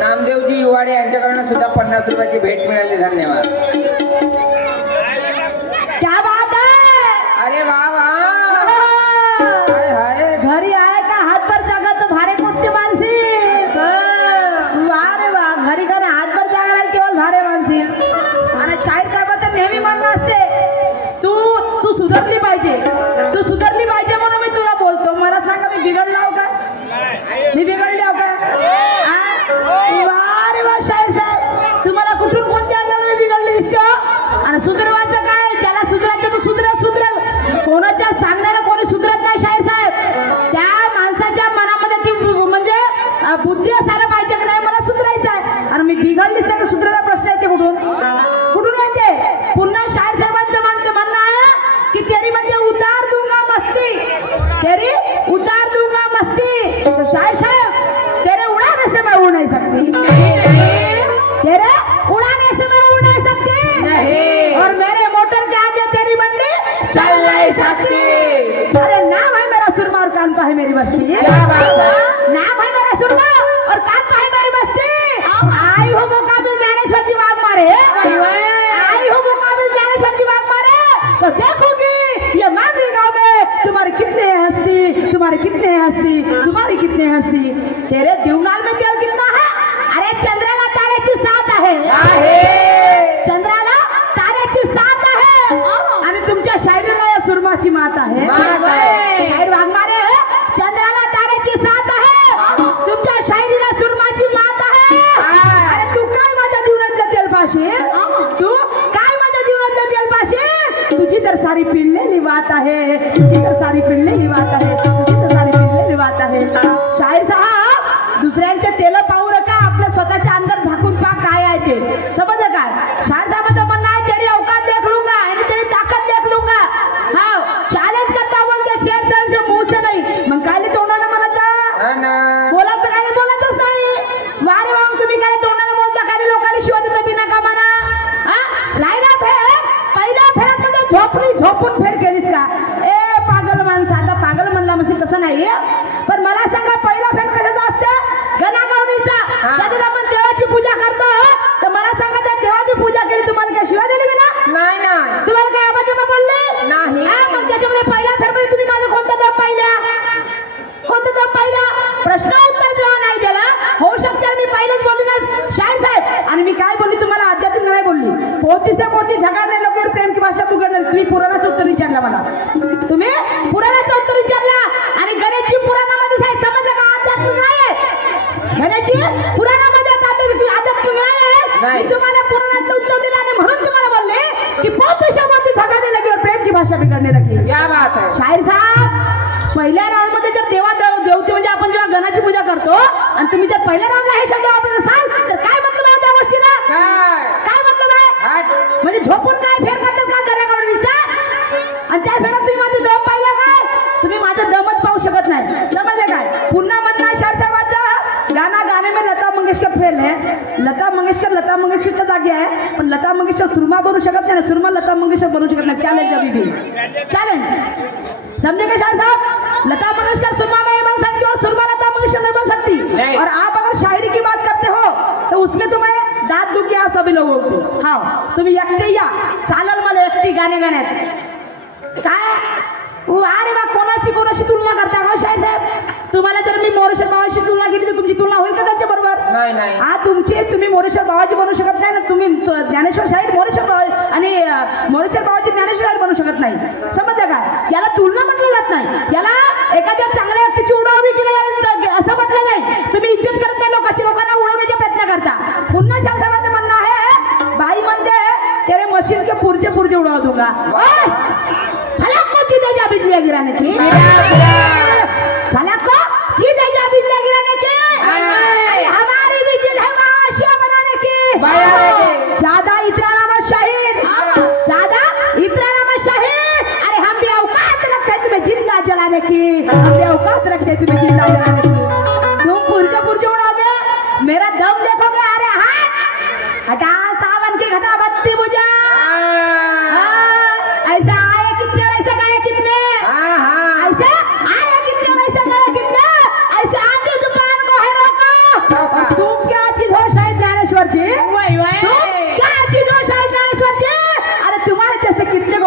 नामदेवजी युवाडे यांच्याकडून सुद्धा 50 रुपयाची भेट मिळाली. धन्यवाद. क्या बात है. अरे वा वा. घरी आहे का हातभर जगत भारे कुठची माणसी. वा रे वा. घरी घरी हातभर जागायला केवळ भारे माणसी. आणि शाहीर साहेबांचं नेहमी म्हणणं असते तू सुधारली पाहिजे. तू सुधारली पाहिजे म्हणून मी तुला बोलतो. मला सांगा मी बिघडला हो का. मी बिघडले हो का. वा रे वा शाहीर साहेब. तुम्हाला कुठून कोणत्या अंगाने मी बिघडले दिसते हो. आणि सुधरवायचं काय. ज्याला सुधरायचं तो सुधरेल. कोणाच्या सांगण्याला कोणी सुधरत नाही शाहीर साहेब. त्या माणसाच्या मनामध्ये ती म्हणजे बुद्धी असायला पाहिजे की नाही मला सुधरायचं आहे. आणि मी बिघडलीच तर सुधरायचा प्रश्न येते कुठून येते. पुन्हा शाहीर साहेबांचं म्हणणं आहे की तेरी म्हणजे उतार दूंगा मस्ती. तेरी उतार दूंगा मस्ती. तो शाहीर साहेब तेरे उड़ाने से मैं उड़ नहीं सकती. तेरे उड़ाने से मैं उड़ नहीं सकती नहीं. और मेरे मोटर के आगे तेरी बंडी चल नहीं सकती. अरे नाम है मेरा सुरमा और कान है मेरी बस्ती. नाम है मेरा सुरमा और कान है मेरी बस्ती. आई हो मुकाबिल ज्ञानेश्वर जी वाघ मारे. आई हो मुकाबिल ज्ञानेश्वर जी वाघ मारे. तो देखोगी ये मानवी गांव में तुम्हारे कितने हस्ती. तुम्हारे कितने हस्ती. तुम्हारी कितने हस्ती. तेरे दिवनाल में तेल कितना है. अरे चंद्राला ताऱ्याची साथ आहे. चंद्राला ताऱ्याची साथ आहे. आणि तुमच्या शायरीला या सुरमाची मात आहे. शाहीर वाघमारे चंद्राला ताऱ्याची साथ आहे. तुमच्या शायरीला सुरमाची मात आहे. अरे तू काय माझ्या जीवनातलं तेल पाशी. तू काय माझ्या जीवनातलं तेल पाशी. तुझी तर सारी पिळलेली वाट आहे. तुझी तर सारी पिळलेली वाट आहे. तुझी तर सारी पिळलेली वाट आहे. शाहीर साहेब दुसऱ्यांचे तेल पाहू नका. आपल्या स्वतःच्या अंदर झाकून पहा काय आहे ते. समजलं काय. शाहीर साहेबांचं म्हणणं आहे तेरी औकात देख लूंगा आणि तेरी ताकद देख लूंगा. हाँ चॅलेंज करता बोलते शेर सर से मुंह से नहीं. मग काय तोंडाने म्हणत बोलायचं काय बोलायचंच नाही. वारे वा तुम्ही काय तोंडाने बोलता काय लोकांना शिवाय देता बिना कामाना. राहिला फेर पहिल्या फेरात म्हणजे झोपून फेर केलीस का. ए पागल माणसा. आता पागल म्हणला म्हणजे तसं नाही. पण मला सांगा पहिला फेर कशाचा असते. गणागवणीचा. त्याच्यात आपण देवाची पूजा करतो. तर मला सांगा त्या देवाची पूजा केली तुम्हाला काय शिवाय दिली मी ना. नाही तुम्हाला काय आबाजी बोलले नाही. मग त्याच्यामध्ये पहिल्या फेरमध्ये तुम्ही माझं कोणता दम पाहिला. कोणता दम पाहिला. प्रश्न उत्तर जेव्हा नाही दिला होऊ शकते मी पहिलेच बोलली ना शाहीर साहेब. आणि मी काय बोलली तुम्हाला आध्यात्मिक नाही बोलली. पोतीच्या पोती झगाडले लोक प्रेम की भाषा पुकारणार. तुम्ही पुराणाचं उत्तर विचारला मला. तुम्ही पुराणाचं उत्तर विचारला. आणि गणेशजी पुराणामध्ये साहेब समजलं का आध्यात्मिक नाही आहे. गणेशजी पुराणामध्ये आध्यात्मिक नाही आहे. मी तुम्हाला पुराणाचं उत्तर दिलं आणि म्हणून तुम्हाला बोलले की पोतीच्या पोती झगाडले लगे प्रेम की भाषा बिघडणे लगी. क्या बात है शाहीर साहेब. पहिल्या राऊंड मध्ये जर देवते म्हणजे आपण जेव्हा गणाची पूजा करतो आणि तुम्ही जर पहिल्या राऊंडला हे शब्द वापरत असाल तर काय मतलब आहे त्या गोष्टीला. काय मतलब आहे. म्हणजे झोपून काय फेर करतात का गणागवणीचा. आणि त्या फेरात तुम्ही माझं दम पाहिला काय. तुम्ही माझं दमच पाहू शकत नाही. समजले काय. पुन्हा म्हणला शाहीर साहेबांचा गाने में लता मंगेशकर फेल है. लता मंगेशकरच्या जागी आहे. पण लता मंगेशकर सुरमा बनू शकत नाही. सुरमा लता मंगेशकर बनू शकत नाही. चॅलेंज अभी भी चॅलेंज. समझे क्या शाहीर साहब. लता मंगेशकर सुरमा नहीं बन सकती और सुरमा लता मंगेशकर नहीं बन सकती. और आप अगर शायरी की बात करते हो तो उसमें तुम्हें दाद दूंगी आप सभी लोगों को. हाँ तुम्ही एकटे या चालल मला एकटी गाणे गाण्यात काय. अरे बा कोणाची तुलना करता का शाहीर साहेब. तुम्हाला जर मी मोरेश्वर बाबाशी तुलना केली तर तुमची तुलना होईल का त्यांच्या बरोबर. नाही. हा तुम्ही मोरेश्वर बाबाजी बनू शकत नाही ना. तुम्ही ज्ञानेश्वर शाहीर मोरेश्वर बाबा आणि मोरेश्वर बाबाजी ज्ञानेश्वर शाहीर बनू शकत नाही. समजलं का. याला तुलना म्हटलं जात नाही. याला एखाद्या चांगल्या व्यक्तीची उडवणी केली असं म्हटलं नाही. तुम्ही इज्जत करत नाही लोकांना उडवण्याचा प्रयत्न करता. पुन्हा शाहीर साहेबांचं म्हणणं आहे बाई म्हणते तेरे मशीन के पुरजे उडवा दूंगा. चीजें बिजलियां गिराने की. फलक को चीजें बिजलियां गिराने की. हमारी भी जिद है माशिया बनाने की. ज्यादा इतराना मत शाहीर. ज्यादा इतराना मत शाहीर. अरे हम भी औकात रखते हैं तुम्हें जिंदा जलाने की. हम भी औकात रखते हैं तुम्हें जिंदा जलाने की. तुम पुरजे उड़ोगे मेरा दम देखोगे. अरे हाथ हटा सावन की घटा बत्ती बुझा. ऐसा आए कि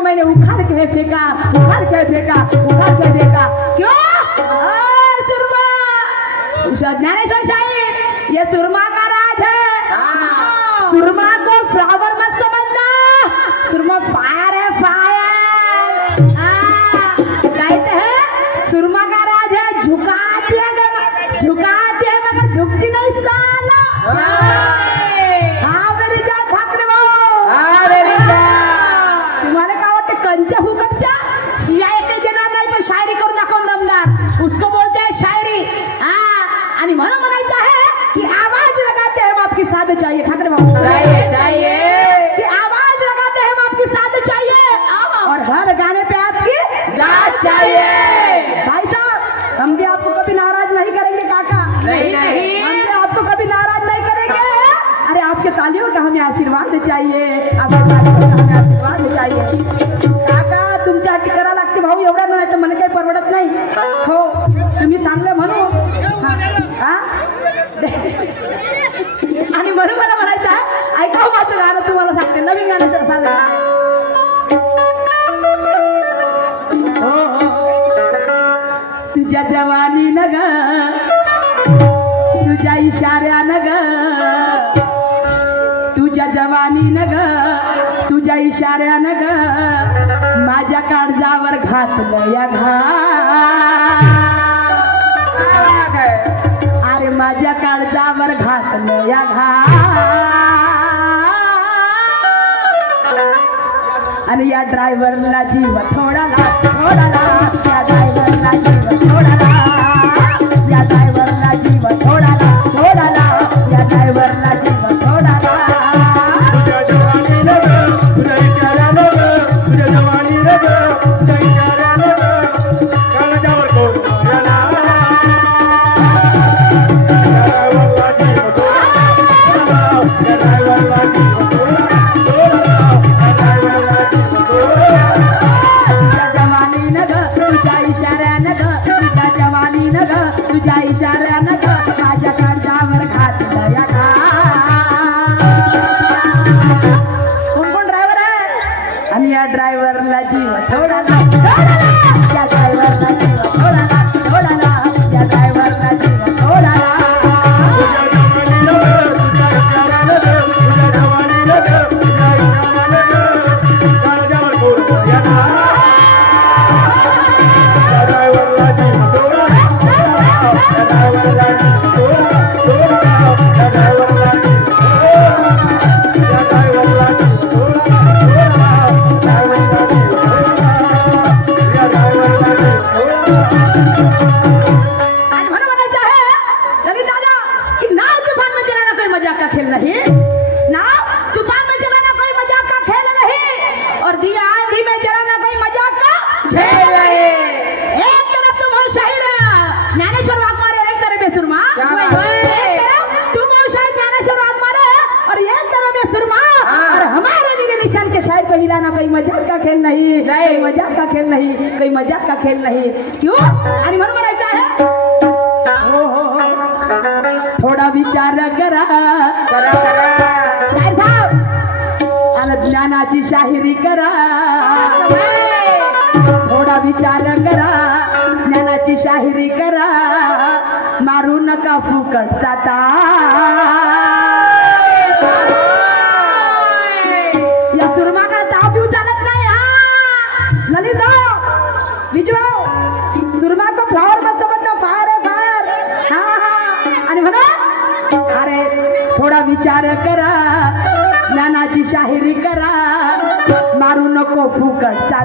मैंने उखाड़ के फेंका, उखाड़ के फेंका, उखाड़ के फेंका। क्यों? सुरमा, ज्ञानेश्वर शाहीर, ये सुरमा का राज है। सुरमा को फ्लावर मत समझना, सुरमा फायर है, फायर। कहते हैं सुरमा का राज है, झुकाती है मगर झुकती नहीं साला। हाँ मेरी जान ठाकरे भाऊ, तुम्हाला काय वाटतं कंच्या फुकटच्या शिवाय काही देणार नाही, पण शायरी करून दाखवून दमदार, उसको बोलते हैं शायरी। आणि म्हणून म्हणायचं आहे की आवाज लगाते हैं हम आपकी साथ चाहिए। ठाकरे भाऊ चाहिए कि आवाज लगाते हैं हम आपकी साथ चाहिए, और हर गाने पे आपकी जात चाहिए। भाई साहब, हम भी आपको कभी नाराज नहीं करेंगे काका, नहीं। हम भी आपको कभी नाराज नहीं करेंगे। अरे आपके तालियों का हमें आशीर्वाद चाहिए, आपके तालियों का हमें आशीर्वाद चाहिए। काका तुमच्या हट्टी करा लागते भाऊ, एवढा नाही तर मला काही परवडत नाही। हो तुम्ही सांगलं म्हणून आणि म्हणून मला म्हणायचं आहे, ऐकावं माझं गाणं तुम्हाला सांगते, नवीन गाणं सांगा। तुझ्या जवानी न ग, तुझ्या इशाऱ्या न ग, तुझ्या जवानी न ग, तुझ्या इशाऱ्या न ग, माझ्या काळजावर घातलं या अरे माझ्या काळजावर घातलं या आणि या ड्रायव्हरला जीव थोडाला थोडाला, या ड्रायव्हरला जीव थोडाला, या ड्रायव्हरला जीव थोडाला थोडाला, या ड्रायव्हरला जीव थोडाला। तुझ्या जवानी न ग, तुझ्या इशाऱ्या न ग, तुझ्या जवानी न ग, तुझ्या इशाऱ्या न ग, काळजावर कोण याला तुझ्या इशाऱ्यानं ग, माझ्या काळजावर घातलं या कोण कोण ड्रायव्हर आहे? आणि या ड्रायव्हरला जीव थोडाला थोडाला, या ड्रायव्हरला जीव थोडाला थोडाला, या ड्रायव्हरला जीव थोडाला। मजाक का खेल नहीं, कोई मजाक का खेल नहीं, कोई मजाक का खेल नहीं। क्यों? आणि म्हणून म्हणायचं आहे, थोडा विचार करा करा करा, शाहीर साहेब आला ज्ञानाची शाहिरी करा, थोडा विचार करा, ज्ञानाची शाहिरी करा, मारू नका फुकटचा या सुरमाकडे ताव पिऊ चालत नाही। ललित विजू सुरमा तो फ्लावर मत समजता, फायर है फायर। आणि म्हणा अरे थोडा विचार करा, ज्ञानाची शाहिरी करा, मारू नको फुकटचा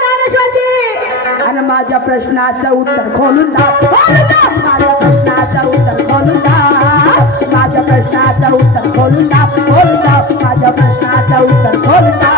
ज्ञानेश्वरजी। आणि माझ्या प्रश्नाचं उत्तर खोलून दा, माझ्या प्रश्नाचं उत्तर खोलून दा, माझ्या प्रश्नाचं उत्तर खोलून दा, खोलून दा, माझ्या प्रश्नाचं उत्तर खोलून दा।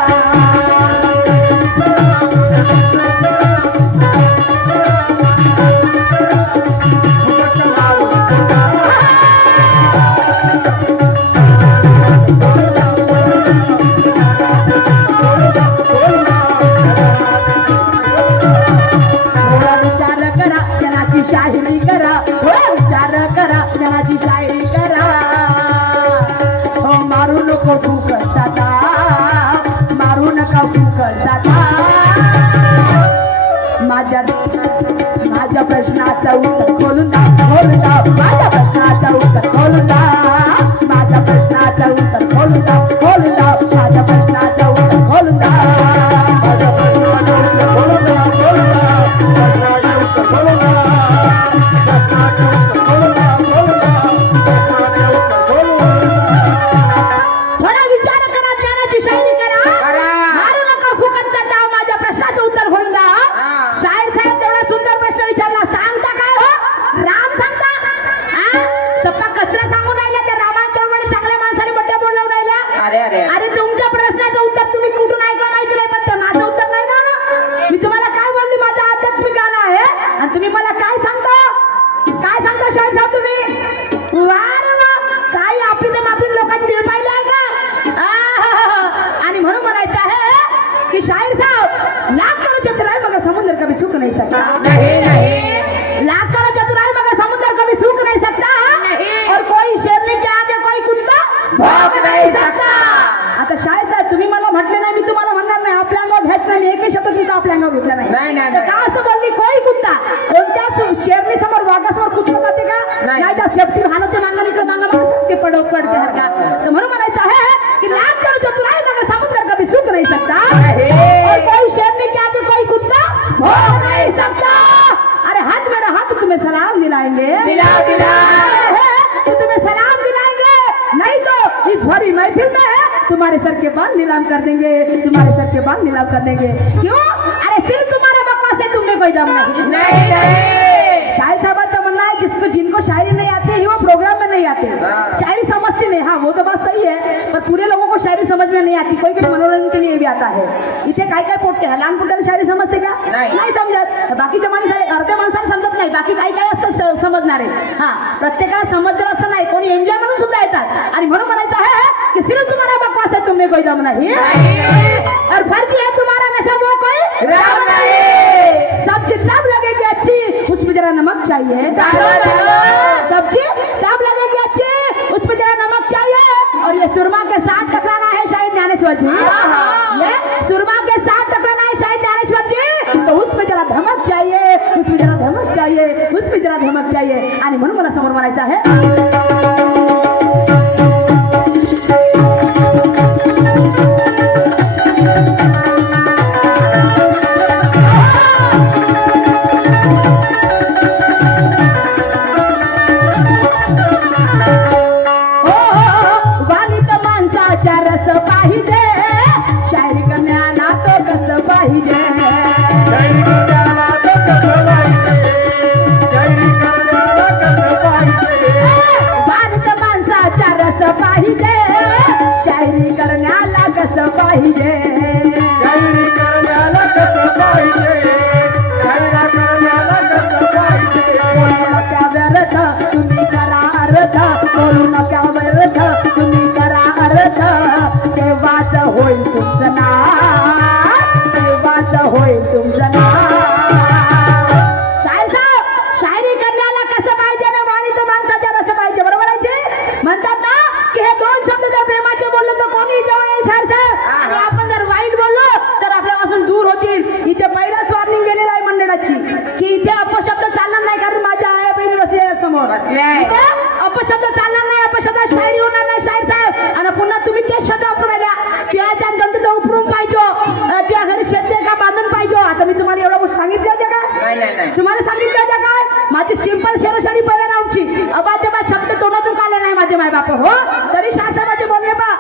शायरी करा, थोडा विचार करा, ज्ञानाची शायरी करा, हो मारू नको फुकटचा माझ्या प्रश्नाचं उत्तर खोलून दाव माझ्या प्रश्नाचं उत्तर खोलून दाव माझ्या प्रश्नाचं उत्तर खोलून दाव माझ्या प्रश्नाचं उत्तर खोलून थोडा विचार करा, ज्ञानाची शायरी करा, मारू नका फुकटचा दाव, माझ्या प्रश्नाचं उत्तर खोलून दाव. शाहीर साहेब तेवढा सुंदर प्रश्न विचारला, सांगता काय हो? राम सांगता? सप्पा कचरा सांगून राहिल्या त्या रामायण तेवढे चांगल्या माणसाने बड्ड्या बोलवून राहिल्या. अरे तुमच्या प्रश्नाचं उत्तर तुम्ही कुठून ऐकलं माहिती नाही, पण ते माझं उत्तर नाही ना. मी तुम्हाला काय बोलली, माझं आध्यात्मिक गाणं आहे आणि तुम्ही मला काय सांगता शाहीर साहेब तुम्ही? वा रे वा, काही आपली तर मापली लोकांची दिल पाहिली आहे का? आणि म्हणून म्हणायचं आहे की शाहीर साहब लाख करो चतुर है मगर समुद्र कभी सूख नहीं सकता. लाख करो चतुर है मगर समुद्र कभी सूख नहीं सकता. और कोई शेरनी के आगे कोई कुत्ता भौंक नहीं सकता. आता शाहीर साहेब तुम्ही मला म्हटले नाही, मी तुम्हाला म्हणणार नाही, आपल्या अंगावर घ्यायच नाही, एकही शब्द तुमचा आपल्या अंगावर घेतला नाही. तर का असं बोलली कोई कुत्ता? कोणत्या शेरनी समोर वाघासमोर कुत्ता जाते का? नाही, त्या सेफ्टी हालते मागं इकडे मागं ते पडते हर का. तर म्हणून म्हणायचं आहे की लाख करो चतुर है मगर समुद्र कभी सूख नहीं सकता. और कोई शेरनी के आगे कोई कुत्ता भौंक नहीं सकता. अरे हाथ मेरा हाथ तुम्हें सलाम दिलाएंगे, तो तुम्हें सलाम दिलाएंगे, नहीं तो इस भरी महफिल में तुम्हारे सर के बाल नीलाम कर देंगे, तुम्हारे सर के बाल नीलाम कर देंगे. क्यों? अरे सिर्फ तुम्हारा बकवास है, तुम्हें कोई दम नहीं. शायर साहबाचं म्हणणं आहे जिनको शायरी नहीं आती है वो प्रोग्राम में नहीं आते. शायरी समझती नहीं, हाँ वो तो बात सही है, पर पूरे लोगों को शायरी समझ में नहीं आती. कोई मनोरंजन के लिए भी आता है. इथे काय पोटते लहान पोट्याला शायरी समजते का? नाही समजत. बाकीच्या माणसाला अर्ध्या माणसाला समजत नाही, बाकी काय असतं समजणारे. हा, प्रत्येकाला समजलं असं नाही, कोणी एन्जॉय म्हणून सुद्धा येतात. आणि म्हणून म्हणायचं आहे की सिर्फ तुम्हारा बकवास है, तुम्हें कोई दम नहीं. और फर्जी है तुम्हारा नशा, वो कोई राम नहीं. सब्जी तब लगेगी अच्छी, उसमें जरा नमक चाहिए. सब्जी तब लगेगी अच्छी, उसमें जरा नमक चाहिए. और ये सुरमा के साथ टकराना है शायद ज्ञानेश्वर जी, ये सुरमा के साथ टकराना है शायद ज्ञानेश्वर जी, तो उसमें जरा धमक चाहिए, उसमें जरा धमक चाहिए, उसमें जरा धमक चाहिए. आणि म्हणून मला समोर म्हणायचं आहे रस पाहिजे, शायरी करण्याला तो कस पाहिजे. भारत माणसाचा रस पाहिजे, शायरी करण्याला कस पाहिजे. बोलू नका व्यर्थ तुम्ही करा अर्थ, बोलू नका व्यर्थ तुम्ही करा अर्थ. तेव्हाच होईल तुमचं नाव, तेव्हाच होईल तुमचं नाव. शाहीर साहेब शायरी करण्याला कसं पाहिजे ना, वाणी तर माणसाच्या रस पाहिजे. बरोबर आहे? म्हणतात ना की हे दोन शब्द जर प्रेमाचे बोललो तर कोणी जवळ येईल शाहीर साहेब, आणि आपण जर वाईट बोललो तर आपल्यापासून दूर होतील. इथे पहिलाच वॉर्निंग गेलेला आहे मंडळाची की इथे अपशब्द चालणार नाही, कारण माझ्या आई बहिणी बसलेल्या समोर. इथे अपशब्द चालणार नाही, अपशब्द शायरी होणार नाही शाहीर साहेब. आणि पुन्हा तुम्ही तेच शब्द वापरल्या, तुझ्या जंतूचं उपडून पाहिजे, तुझ्या घरी शेत का बांधून पाहिजे. आता मी तुम्हाला एवढं गोष्ट सांगितलं होतं का? तुम्हाला सांगितलं होतं काय? माझी सिंपल शेरोशाली पहिल्या नावची अबाजबा शब्द तोंडातून काढले नाही माझे माय बाप. हो तरी शासनाचे बोलले बा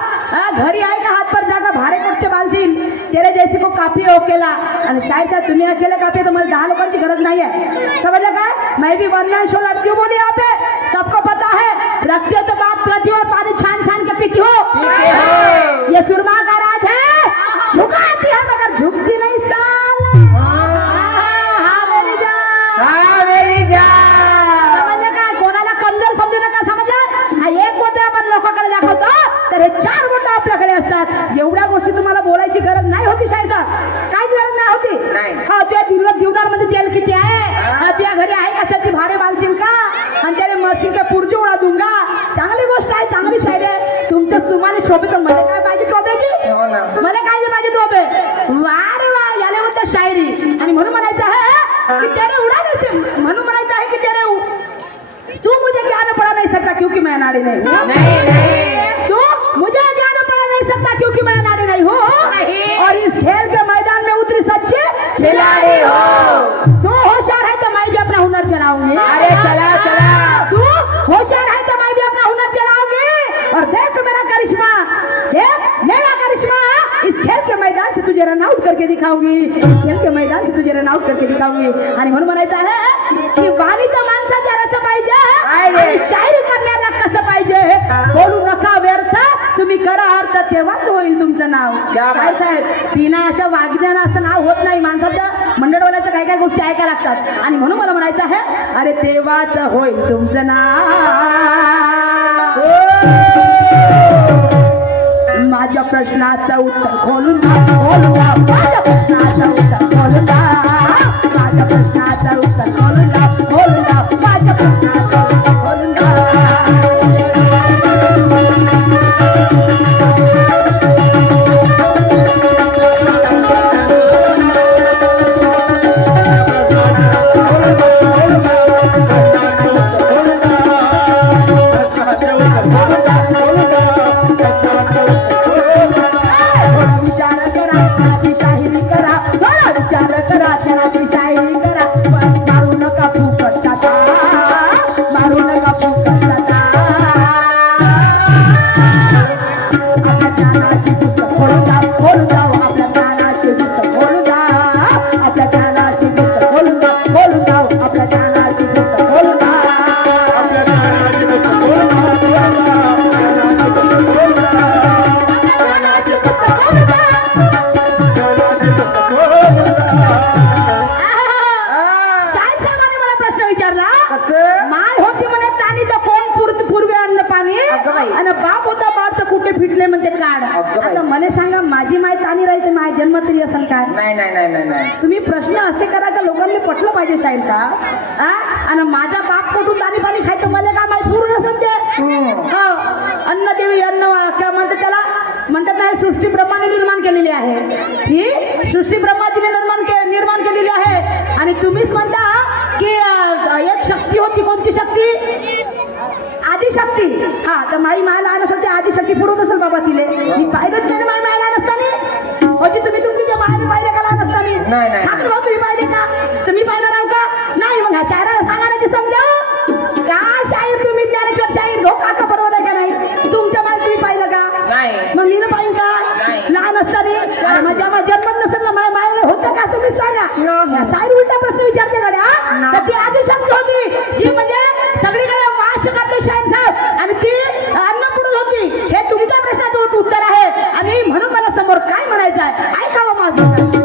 घरी आहे का हात पर जागा भारे कोटचे बांधील, तेरे जैसे को काफी अकेला. आणि शाहीर साहेब तुम्ही अकेले काफी, तर मला 10 लोकांची गरज नाही आहे. समजलं काय? मैं भी वन मैन शो लड़की बोली यहाँ पे, सबको पता है. रखती हो तो बात करती हो और पानी छान छान के पीती हो. ये सुरमा का राज है, झुकाती है मगर झुकती नहीं साला. हाँ मेरी जान, हाँ मेरी जान. समजलं काय? कोणाला कमजोर समजू नका. समजलं? हा एक बोट आपण लोकांकडे दाखवतो तर हे 4 बोट आपल्याकडे असतात. एवढ्या गोष्टी तुम्हाला बोलायची गरज नाही होती शाहीर साहेब, काहीच गरज नाही होती. हा तुझ्या दिवदार मध्ये तेल किती आहे, तुझ्या घरी आहे का ती भारे बांधशील का, आणि त्याने मशीन का पुरजी उडा दूंगा. चांगली गोष्ट आहे, चांगली शायरी आहे. तुम्हाला शोभे तर मला काय पाहिजे टोप्याची, मला काय पाहिजे टोपे. वा रे वा, याला म्हणतात शायरी. आणि म्हणून म्हणायचं आहे कि तेरे उड़ा नहीं से म्हणून म्हणायचं आहे की तेरे तू मुझे ज्ञान पढ़ा नहीं सकता क्योंकि मैं नाड़ी नहीं हूँ। नहीं तू मुझे ज्ञान पढ़ा नहीं सकता क्योंकि मैं नाड़ी नहीं हूँ। और इस खेल के मैदान में उतरी सच्ची खिलाड़ी हो। तू होशियार है तो मैं भी अपना हुनर चलाऊंगी। अरे चला चला। तू होशियार है तो मैं भी अपना हुनर चलाऊंगी। और देख मेरा करिश्मा, देख मेरा करिश्मा, इस खेल के मैदान से तुझे रन आउट करके दिखाऊंगी। इस खेल के मैदान से तुझे रन आउट करके दिखाऊंगी। आणि म्हणून म्हणायचं आहे की वाणी तर माणसाच्या रस पाहिजे आणि शायरी करण्याला कसं पाहिजे। बोलू नका व्यर्थ, तुम्ही करा अर्थ, तेव्हाच होईल तुमचं नाव। काय साहेब, बिना अशा वागण्यानं असं नाव होत नाही। माणसाचं मंडळवाल्याचं काय काय गोष्टी ऐकायला लागतात। आणि म्हणून मला म्हणायचं आहे अरे तेव्हाच होईल तुमचं नाव। माझ्या प्रश्नाचं उत्तर खोलून द्या, माझ्या प्रश्नाचं उत्तर खोलून द्या, माझ्या प्रश्नाचं उत्तर खोलून द्या, माझ्या प्रश्नाचं उत्तर खोलून द्या। आणि बाप होता बाळ तर कुठे फिटले म्हणते काढ। आता मला सांगा माझी माय तानी राहायचं, माय जन्म तरी असेल काय? नाही नाही नाही नाही नाही। तुम्ही प्रश्न असे करा का लोकांनी पटलं पाहिजे शाहीर साहेब। आणि माझा बाप कुठून तानी पाणी खायचं मला काय माहिती पूर्ण असेल ते। हो, अन्न देवी अन्न क्या म्हणतात त्याला, म्हणतात नाही सृष्टी ब्रह्माने निर्माण केलेली आहे। ही सृष्टी ब्रह्माजीने निर्माण केलेली आहे। आणि तुम्हीच म्हणता की एक शक्ती होती, कोणती शक्ती? आदिशक्ती। हा, तर माई माय लहान असेल ते आदिशक्ती पुरवत असेल बाबा तिले। मी पाहिलंच नाही माई माय लहान असताना। होती तुम्ही तुमच्या मायाने पाहिले का लहान असताना? नाही तुम्ही पाहिले का? तर मी पाहिलं राहू का? नाही। मग ह्या शायराला सांगा ना ते समजावं का शाहीर तुम्ही ज्ञानेश्वर शाहीर धोका का बरोबर आहे का नाही? तुमच्या माय तुम्ही पाहिलं का? नाही। मग मी ना पाहिलं का लहान असताना? माझ्या जन्मत नसेल ना माय मायला होतं का? तुम्हीच सांगा। शाहीर उलटा प्रश्न विचारते गड्या। तर ती आदिशक्ती होती जी म्हणजे सगळीकडे वास करते शाहीर साहेब, आणि ती अन्नपूर्ण होती। हे तुमच्या प्रश्नाचं उत्तर आहे। आणि म्हणून मला समोर काय म्हणायचं आहे ऐकावं माझं।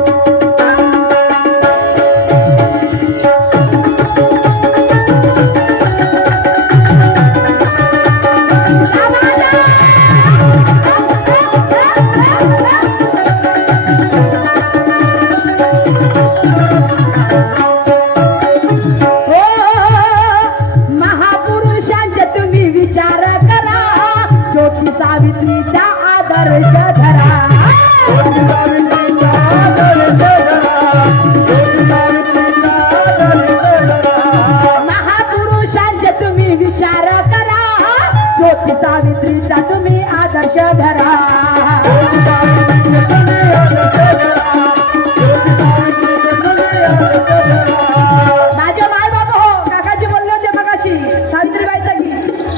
सावित्रीचा आदर्श धरा, महापुरुषांचे तुम्ही विचार करा, ज्योती सावित्रीचा तुम्ही आदर्श धरा। माझे माय बाबा हो, काकाजी बोलले होते मगाशी सावित्रीबाईचा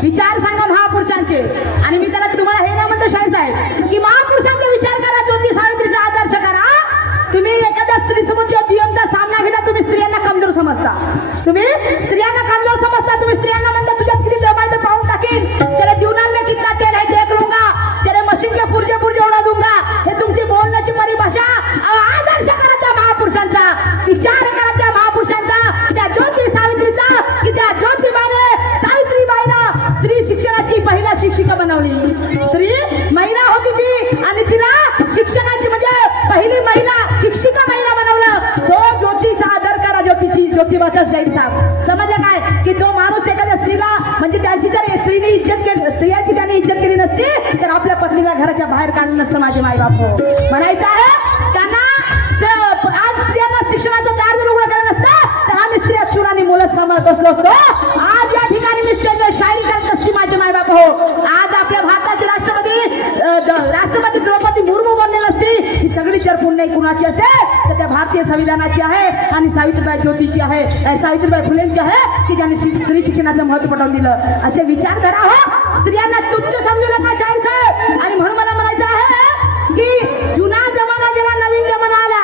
विचार सांगा महापुरुषांचे। आणि मी त्याला तुम्हाला हे ना म्हणतो शाहीर साहेब की महापुरुषांचा विचार करा, ज्योती सावित्रीचा आदर्श करा। तुम्ही एखाद्या स्त्रीसोबत दुय्यमचा सामना घेता, तुम्ही स्त्रियांना कमजोर समजता, तुम्ही स्त्रियांना कमजोर समजता। तुम्ही स्त्रियांना म्हणता तुझ्या किती जमाय तर पाहून टाकेन, तेरे जीवनात में कितना तेल है देख लूंगा, तेरे मशीन के पुर्जे पुर्जे उड़ा दूंगा। हे तुमची बोलण्याची परिभाषा। आदर्श करा त्या महापुरुषांचा, विचार करा त्या महापुरुषांचा, त्या ज्योती सावित्रीचा की त्या ज्योतिबाईने सावित्रीबाईला स्त्री शिक्षणाची पहिला शिक्षिका बनवली। स्त्री महिला होती ती आणि तिला शिक्षणाची म्हणजे पहिली महिला शिक्षिका महिला बनवलं। तो ज्योतीचा आदर करा, ज्योतिबाचा शाहीर साहेब समजलं काय? की तो माणूस एखाद्या स्त्रीला म्हणजे त्यांची जर स्त्रीने इज्जत केली, स्त्रियांची त्याने इज्जत केली नसती तर आपल्या पत्नीला घराच्या बाहेर काढलं नसतं। माझे माय बाप म्हणायचं आहे त्यांना आज स्त्रियांना शिक्षणाचं दार जर उघडं केलं नसतं म्हणत असतो आज या ठिकाणी मी स्टेजवर शायरी करत असते माझे मायबाप हो. आज आपल्या भारताचे राष्ट्रपती द्रौपदी मुर्मू बनलेली असते ही सगळी जर पुण्य कुणाची असेल तर त्या भारतीय संविधानाची आहे आणि सावित्रीबाई ज्योतीची आहे, सावित्रीबाई फुलेंची आहे की ज्यांनी स्त्री शिक्षणाचं महत्व पटवून दिलं. असे विचार करा हो, स्त्रियांना तुच्छ समजू नका शाहीर साहेब. आणि म्हणून मला म्हणायचं आहे की जुना जमाना गेला, नवीन जमाना आला.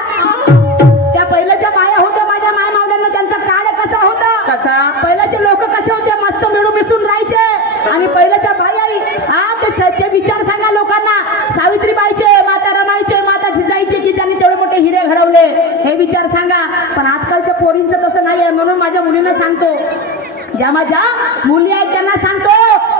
त्या पहिल्याच्या बाया होत्या माझ्या माय मावल्यांना, त्यांचा काळ कसा होता, कसा पहिल्याचे लोक कसे होते, मस्त मिळून मिसळून राहायचे. आणि पहिल्याच्या बाई ते विचार सांगा लोकांना, सावित्रीबाईचे, माता रमाईचे, माता जिजाईचे की ज्यांनी तेवढे मोठे हिरे घडवले हे विचार सांगा. पण आजकालच्या पोरींचं तसं नाही आहे. म्हणून माझ्या मुलींना सांगतो, ज्या माझ्या मुली आहेत त्यांना सांगतो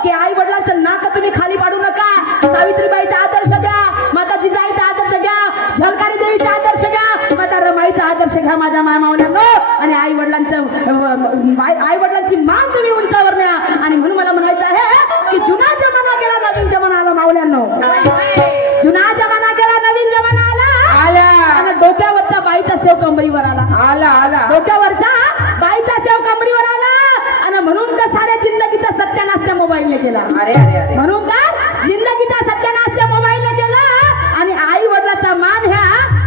की आई वडिलांचं नाक तुम्ही खाली पाडू नका. सावित्रीबाईचा आदर्श घ्या, माता जिजाईचा आदर्श घ्या, झलकारी देवीचा आदर्श घ्या, माता रमाईचा आदर्श घ्या माझ्या मायमावल्यांनो. आणि आई वडिलांची मान तुम्ही उंचावर न्या. आणि म्हणून मला म्हणायचं आहे की जुना जमाना गेला, नवीन जमाना आला मावल्यांनो. जुना जमाना गेला, नवीन जमाना आला. आणि डोक्यावरचा बाईचा सेव कमरीवर आला. डोक्यावरचा बाईचा सेव कमरीवर आला. आणि म्हणून तर साऱ्या जिंदगीचा सत्यानाश त्या मोबाईलने केला. म्हणून तर जिंदगीचा सत्यानाश त्या मोबाईलने केला. आणि आई वडिलाचा मान ह्या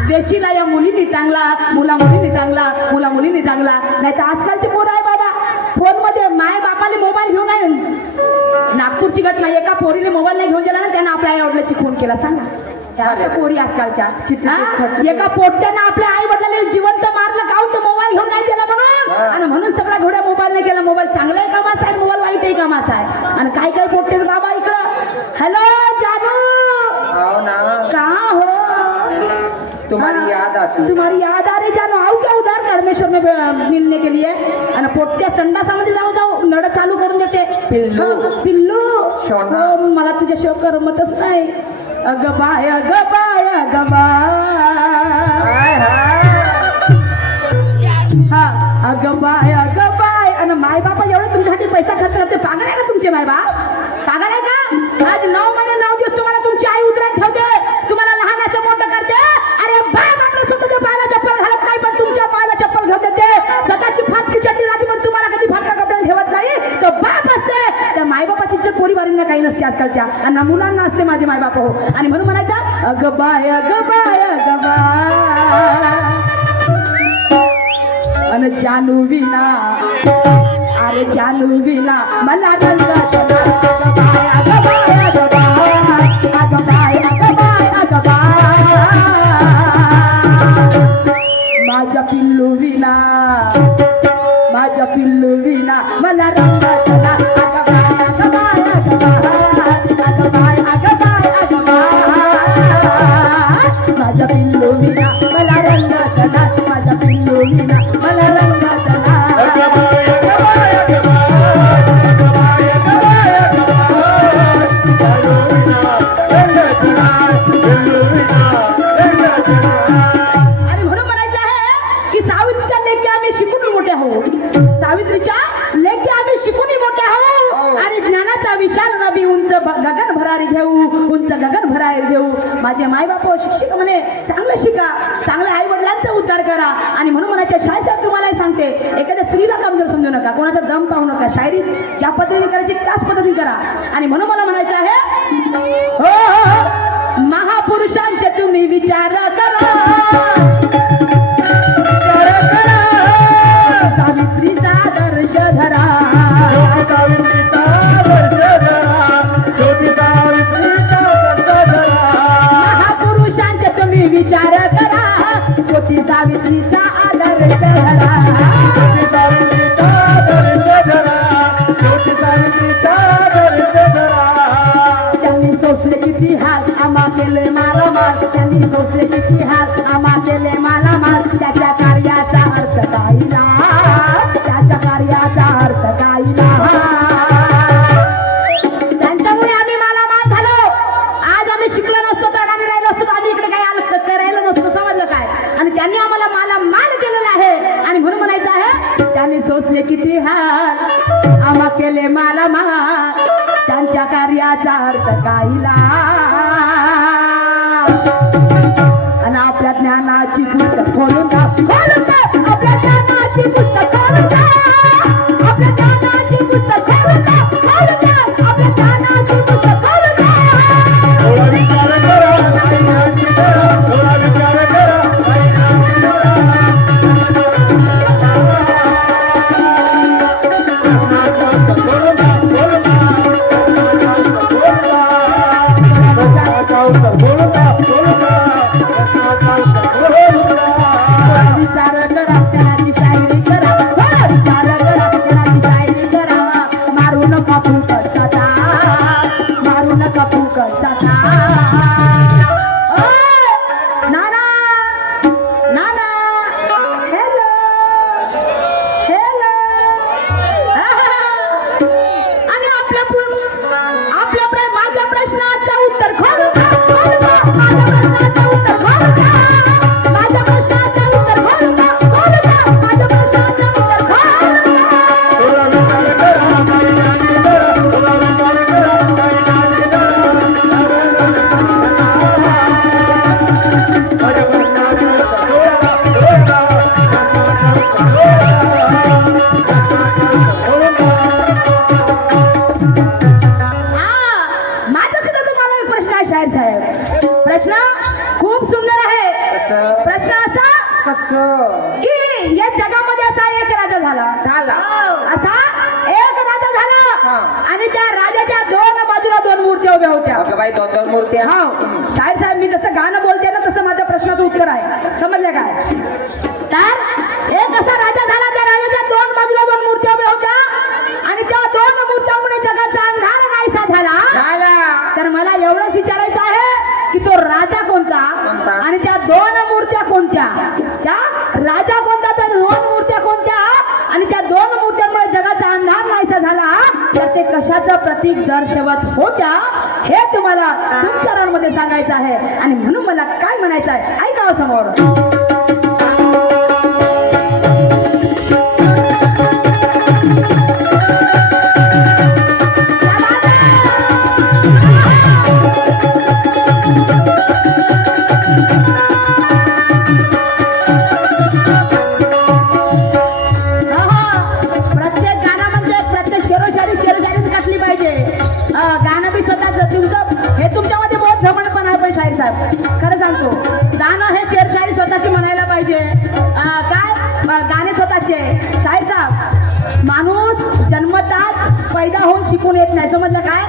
वेशीला या मुलींनी टांगला, मुला मुलींनी टांगला. नाही तर आजकालची पोरं आहे बाबा फोन मध्ये माय बापाले मोबाईल घेऊन आहे. नागपूरची घटना, एका पोरीले मोबाईल नाही घेऊन गेला ना, त्यानं आपल्या आई वडिलांची खून केला. सांगा अशा पोरी आजकालच्या. एका पोट्यानं आपल्या आई वडिलांना जिवंत मारलं, काऊन तर मोबाईल घेऊन नाही गेला म्हणून. आणि म्हणून सगळ्या घोड्या मोबाईल नाही गेला. मोबाईल चांगलाही कामाचा आहे, मोबाईल वाईटही कामाचा आहे. आणि काही काही पोट्टे बाबा इकडं, हॅलो जानू कहाँ हो, तुम्हारी याद आ रही जानू, आओ क्या उधर धर्मेश्वर में मिलने के लिए. आणि पोट्या संडासामध्ये जाऊ नळ चालू करून देते. पिल्लू मला तुझ्याशिवाय करमतच नाही. अगं बाय हा अगं बाय आणि माय बापा एवढं तुमच्यासाठी पैसा खर्च करते. पागल आहे का तुमचे माय बाप? पागल आहे का? आज 9 महिने 9 दिवस तुम्हाला तुमची आई उतरायला ठेवते, तुम्हाला लहानाचं मोठं करते. अरे बाप आपल्या स्वतःच्या पायाला चप्पल घालत नाही, पण तुमच्या पायाला चप्पल घेऊन देते. स्वतःची फाटकी चटणी राहते, पण तुम्हाला कधी फाटका कपड्याला ठेवत नाही. तो बाप असते. त्या मायबापाची इज्जत पोरीवारींना काही नसते आजकालच्या, आणि मुलांना असते माझे मायबाप हो. आणि म्हणून म्हणायचं अगं बाय अन जानू विना, अरे जानू विना मला माझ्या पिल्लू विना मला रंगाला माझ्या पिल्लू विना मला रंगाला, माझ्या पिल्लू विना मला रंगाला. आणि म्हणून म्हणायचं आहे की सावित्रीच्या लेखी आम्ही शिकून मोठे आहोत. सावित्रीच्या लेखी आम्ही शिकून मोठे आहोत. आणि ज्ञानाचा विशाल नदी उंच गगन भरारी घेऊ. माझे मायबाप शिक्षक म्हणे चांगलं शिका, चांगल्या आई वडिलांचा उद्धार करा. आणि म्हणून म्हणायच्या शाळेसाहेब तुम्हाला सांगते, एखाद्या स्त्रीला कमजोर समजू नका, कोणाचा दम पाहू नका. शायरी ज्या पद्धतीने करायची त्याच पद्धतीने करा. आणि म्हणून मला म्हणायचं आहे हो, महापुरुषांचे तुम्ही विचार करा, सावित्रीचा आदर्श धरा. महापुरुषांचे तुम्ही विचार करा, ज्योती सावित्रीचा आदर्श धरा. त्यांनी सोसले किती हाल, आम्हा केले मालामाल. त्यांनी सोसले किती हाल, आम्हा केले मालामाल. त्याच्या कार्याचा अर्थ काहीला, त्याच्या कार्याचा अर्थ काहीला. त्यांच्यामुळे आम्ही मालामाल झालो. आज आम्ही शिकलो नसतो तर आम्ही राहिलो असतो तर आम्ही इकडे काही करायला नसतो. समजलं काय? आणि त्यांनी आम्हाला मालामाल केलेला आहे. आणि म्हणून म्हणायचं आहे त्यांनी सोसले किती हाल, आम्हा केले मालामाल. त्यांच्या कार्याचा अर्थ काहीला. आणि आपल्या ज्ञानाची पुस्तक खोलून द्या, आपल्या ज्ञानाची पुस्तक खोलून द्या. कसं की या जगामध्ये असा एक राजा झाला असा एक राजा झाला हा. आणि त्या राजाच्या दोन बाजूला दोन मूर्त्या उभ्या होत्या. अगं बाई दोन मूर्ती हा शाहीर साहेब मी जसं गाणं बोलते ना तसं माझ्या प्रश्नाचं उत्तर आहे समजलं काय. तर एक असा राजा झाला त्या राजाच्या दोन बाजूला दोन मूर्त्या उभ्या होत्या आणि त्या दोन मूर्त्यांमुळे जगाचा अंधार नाहीसा झाला. तर मला एवढंच विचारायचं आहे की तो राजा कोणता आणि त्या दोन मूर्त्या कोणत्या. त्या राजा कोणता तर दोन मूर्त्या कोणत्या आणि त्या दोन मूर्त्यांमुळे जगाचा अंधार नाहीसा झाला. तर ते कशाचं प्रतीक दर्शवत होत्या हे तुम्हाला उच्चारांमध्ये सांगायचं आहे आणि म्हणून मला काय म्हणायचं आहे ऐकावं समोर. खरं सांगतो गाणं हे शेरशायरी स्वतःची म्हणायला पाहिजे. काय गाणे स्वतःचे. शाहीर साहेब माणूस जन्मताच पैदा होऊन शिकून येत नाही समजलं काय.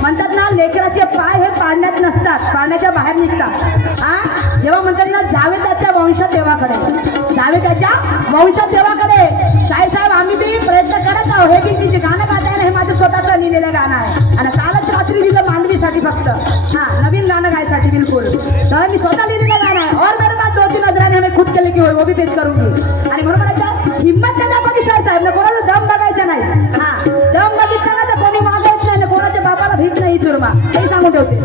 म्हणतात ना लेकराचे पाय हे पाळण्यात नसतात पाळण्याच्या बाहेर निघतात. जेव्हा म्हणतात ना जावे त्याच्या वंशात देवाकडे जावे त्याच्या वंशात देवाकडे. शाहीर साहेब आम्ही बी प्रयत्न करत आहोत. हे की जे गाणं गाताय ना हे माझं स्वतःचं लिहिलेलं गाणं आहे आणि कालच रात्री दिलं मांडवीसाठी फक्त नवीन गाणं गायसाठी बिलकुल. तर मी स्वतः लिहिलेलं गाणं आहे और मेरे पास 2-3 नजराने हमें खुद के लिए वो भी पेश करूंगी. आणि म्हणून म्हणायचं हिम्मत नाही दाखवायची शाहीर साहेब ना कोणाला दम बघायचा नाही. दम बघितला ना तर कोणी मागायच नाही ना कोणाच्या बापाला भीत नाही सुरमा हे सांगून ठेवते.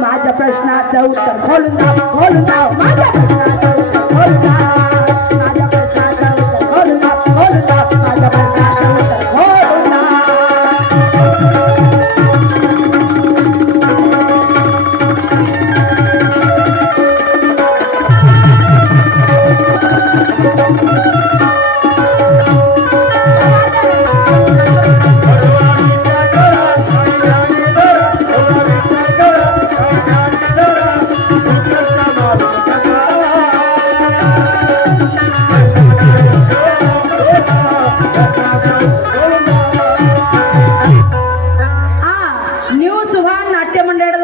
माझ्या प्रश्नाचं उत्तर खोलून दाव